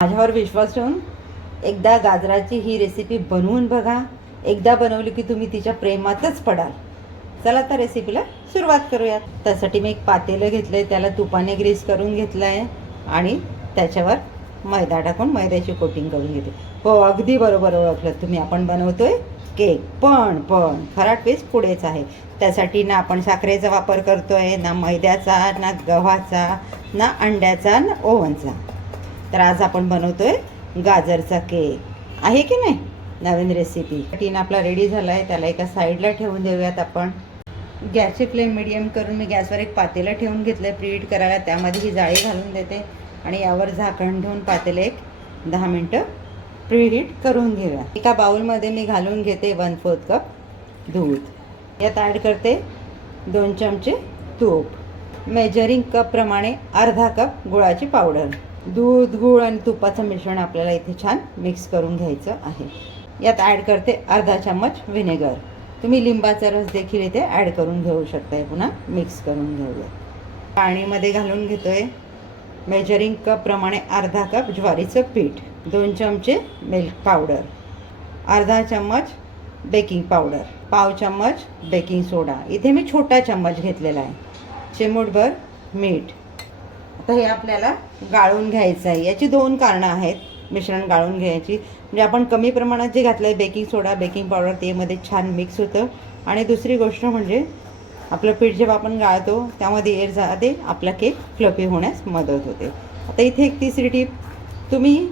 माझ्यावर विश्वास ठेवून एकदा गाजराची ही रेसिपी बनवून बघा. एकदा बनवली की तुम्ही तिच्या प्रेमातच पडाल. चला तर रेसिपीला सुरुवात करूयात. त्यासाठी मी एक पातेलं घेतलं आहे, त्याला तुपाने ग्रीस करून घेतलं आहे आणि त्याच्यावर मैदा टाकून मैद्याची कोटिंग करून घेते. हो, अगदी बरोबर ओळखलं तुम्ही. आपण बनवतोय केक, पण खरा ट्विस्ट पुढेच आहे. त्यासाठी ना आपण साखरेचा वापर करतोय, ना मैद्याचा, ना गव्हाचा, ना अंड्याचा, ना ओव्हनचा. तर आज आपण बनवतोय गाजरचा केक. आहे की नाही नवीन रेसिपी. टीन आपला रेडी झाला आहे, त्याला एका साईडला ठेवून देऊयात आपण. गॅसची फ्लेम मिडियम करून मी गॅसवर एक पातेलं ठेवून घेतलं आहे प्रीहीट करायला. त्यामध्ये ही जाळी घालून देते आणि यावर झाकण ठेवून पातेलं एक 10 मिनटं प्रीहीट करून घेऊया. एका बाउलमध्ये मी घालून घेते 1/4 कप दूध. यात ॲड करते 2 चमचे तूप. मेजरिंग कपप्रमाणे अर्धा कप गुळाची पावडर. दूध, गूळ आणि तुपाचं मिश्रण आपल्याला इथे छान मिक्स करून घ्यायचं आहे. यात ॲड करते अर्धा चम्मच व्हिनेगर. तुम्ही लिंबाचा रस देखील इथे ॲड करून घेऊ शकता. पुन्हा मिक्स करून घेऊया. पाणीमध्ये घालून घेतोय मेजरिंग कपप्रमाणे अर्धा कप ज्वारीचं पीठ, 2 चमचे मिल्क पावडर, अर्धा चम्मच बेकिंग पावडर, पाव चम्मच बेकिंग सोडा. इथे मी छोटा चम्मच घेतलेला आहे. चिमूटभर मीठ. आता हे आपल्याला गाळून घ्यायचं आहे. याची 2 कारणं आहेत मिश्रण गाळून घ्यायची. म्हणजे आपण कमी प्रमाणात जे घातलं आहे बेकिंग सोडा, बेकिंग पावडर, ते मध्ये छान मिक्स होतं. आणि दुसरी गोष्ट म्हणजे आपलं पीठ जेव्हा आपण गाळतो त्यामध्ये एअर जाते, आपला केक फ्लफी होण्यास मदत होते. आता इथे एक तिसरी टीप, तुम्ही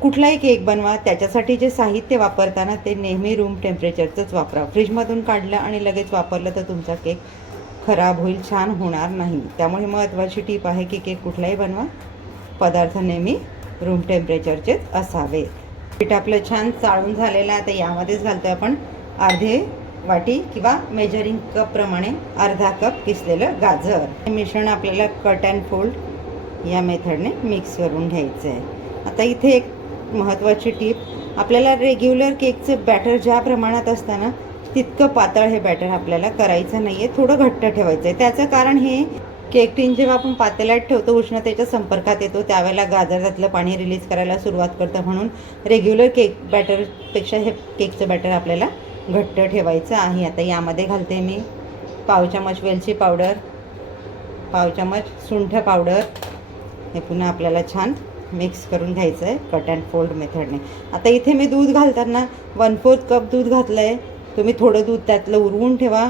कुठलाही केक बनवा त्याच्यासाठी जे साहित्य वापरताना ते नेहमी रूम टेम्परेचरचंच वापरा. फ्रीजमधून काढलं आणि लगेच वापरलं तर तुमचा केक खराब होईल, छान होणार नाही. त्यामुळे महत्त्वाची टीप आहे की केक कुठलाही बनवा, पदार्थ नेहमी रूम टेम्परेचरचेच असावे. पीठ आपलं छान चाळून झालेलं आहे. आता यामध्येच घालतो आपण अर्धे वाटी किंवा मेजरिंग कपप्रमाणे अर्धा कप किसलेलं गाजर. हे मिश्रण आपल्याला कट अँड फोल्ड या मेथडने मिक्स करून घ्यायचं आहे. आता इथे एक महत्त्वाची टीप, आपल्याला रेग्युलर केकचं बॅटर ज्या प्रमाणात असतं ना तितकं पातळ हे बॅटर आपल्याला करायचं नाही आहे, थोडं घट्ट ठेवायचं आहे. त्याचं कारण हे केक टीन जेव्हा आपण पातेल्यात ठेवतो उष्णतेच्या संपर्कात येतो त्यावेळेला गाजर त्यातलं पाणी रिलीज करायला सुरुवात करतं. म्हणून रेग्युलर केक बॅटरपेक्षा हे केकचं बॅटर आपल्याला घट्ट ठेवायचं आहे. आता यामध्ये घालते मी पाव चमच वेलची पावडर, पाव चमच सुंठ पावडर. हे पुन्हा आपल्याला छान मिक्स करून घ्यायचं आहे कट अँड फोल्ड मेथडने. आता इथे मी दूध घालताना 1/4 कप दूध घातलं आहे. तुम्ही थोडं दूध त्यातलं उरवून ठेवा.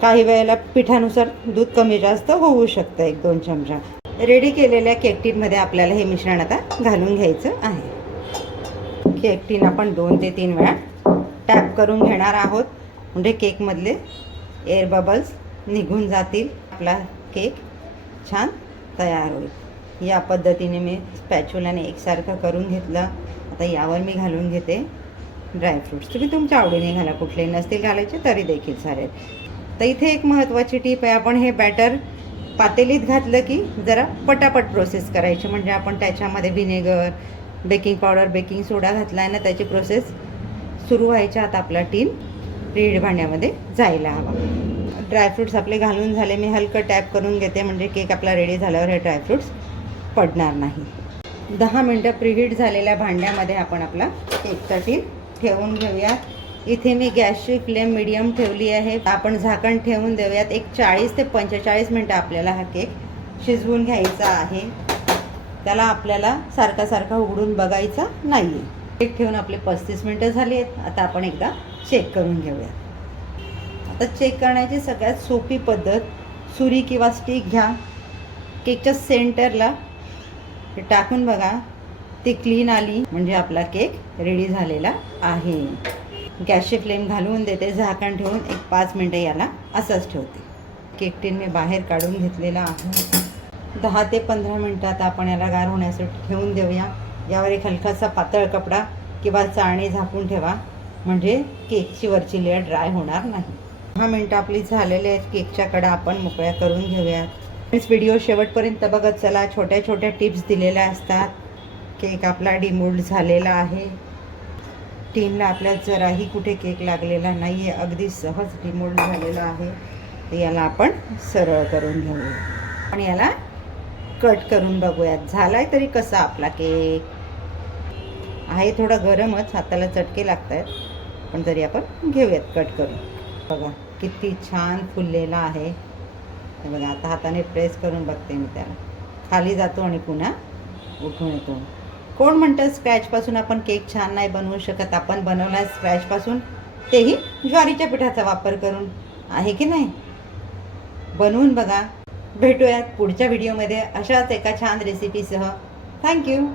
काही वेळेला पिठानुसार दूध कमी जास्त होऊ शकतं. 1-2 चमचा. रेडी केलेल्या केक टीनमध्ये आपल्याला हे मिश्रण आता घालून घ्यायचं आहे. केक टीन आपण 2 ते 3 वेळा टॅप करून घेणार आहोत, म्हणजे केकमधले एअर बबल्स निघून जातील. आपला केक छान तयार होईल. या पद्धतीने मी स्पॅच्युलाने एकसारखं करून घेतलं. आता यावर मी घालून घेते ड्रायफ्रूट्स. तुम्ही तुमच्या आवडीने घाला, कुठलेही नसतील घालायचे तरी देखील चालेल. तर इथे एक महत्त्वाची टीप आहे, आपण हे बॅटर पातेलीत घातलं की जरा पटापट प्रोसेस करायची. म्हणजे आपण त्याच्यामध्ये व्हिनेगर, बेकिंग पावडर, बेकिंग सोडा घातला आहे ना, त्याची प्रोसेस सुरू व्हायच्या आत आपला टीन प्रीहीट भांड्यामध्ये जायला हवा. ड्रायफ्रूट्स आपले घालून झाले. मी हलकं टॅप करून घेते म्हणजे केक आपला रेडी झाल्यावर हे ड्रायफ्रूट्स पडणार नाही. 10 मिनटं प्रीहीट झालेल्या भांड्यामध्ये आपण आपला केकचा टीन ठेवून घेऊया. इथे मी गॅसची फ्लेम मिडियम ठेवली आहे. आपण झाकण ठेवून देऊयात. एक 40 ते 45 मिनटं आपल्याला हा केक शिजवून घ्यायचा आहे. त्याला आपल्याला सारखा उघडून बघायचा नाही आहे. केक ठेवून आपले 35 मिनटं झाली आहेत. आता आपण एकदा चेक करून घेऊया. आता चेक करण्याची सगळ्यात सोपी पद्धत, सुरी किंवा स्टिक घ्या, केकच्या सेंटरला टाकून बघा, ती क्लीन आली म्हणजे आपला केक रेडी झालेला आहे. गॅसची फ्लेम घालून देते. झाकण ठेवून एक 5 मिनटं याला असंच ठेवते. केक टीन मी बाहेर काढून घेतलेला आहे. 10 ते 15 मिनटं आता आपण याला गार होण्यासाठी ठेवून देऊया. यावर एक हलकासा पातळ कपडा किंवा चाळणी झाकून ठेवा, म्हणजे केकची वरची लेअर ड्राय होणार नाही. 10 मिनटं आपली झालेली आहेत. केकच्या कडा आपण मोकळ्या करून घेऊयात. व्हिडिओ शेवटपर्यंत बघत चला. छोट्या छोट्या टिप्स दिलेल्या असतात. केक आपला डिमोल्ड झालेला आहे. टीनला आपल्या जराही कुठे केक लागलेला नाही आहे, अगदी सहज डिमोल्ड झालेला आहे. तर याला आपण सरळ करून घेऊया आणि याला कट करून बघूयात झाला आहे तरी कसा आपला केक. आहे थोडा गरमच, हाताला चटके लागत आहेत, पण तरी आपण घेऊयात कट करून. बघा किती छान फुललेला आहे. हे बघा आता हाताने प्रेस करून बघते मी त्याला. खाली जातो आणि पुन्हा उठून येतो. कोण म्हणतं स्क्रॅचपासून आपण केक छान नाही बनवू शकत? आपण बनवला स्क्रॅचपासून, तेही ज्वारीच्या पिठाचा वापर करून, आहे की नाही? बनवून बघा. भेटूयात पुढच्या व्हिडिओमध्ये अशाच एका छान रेसिपीसह. थँक्यू.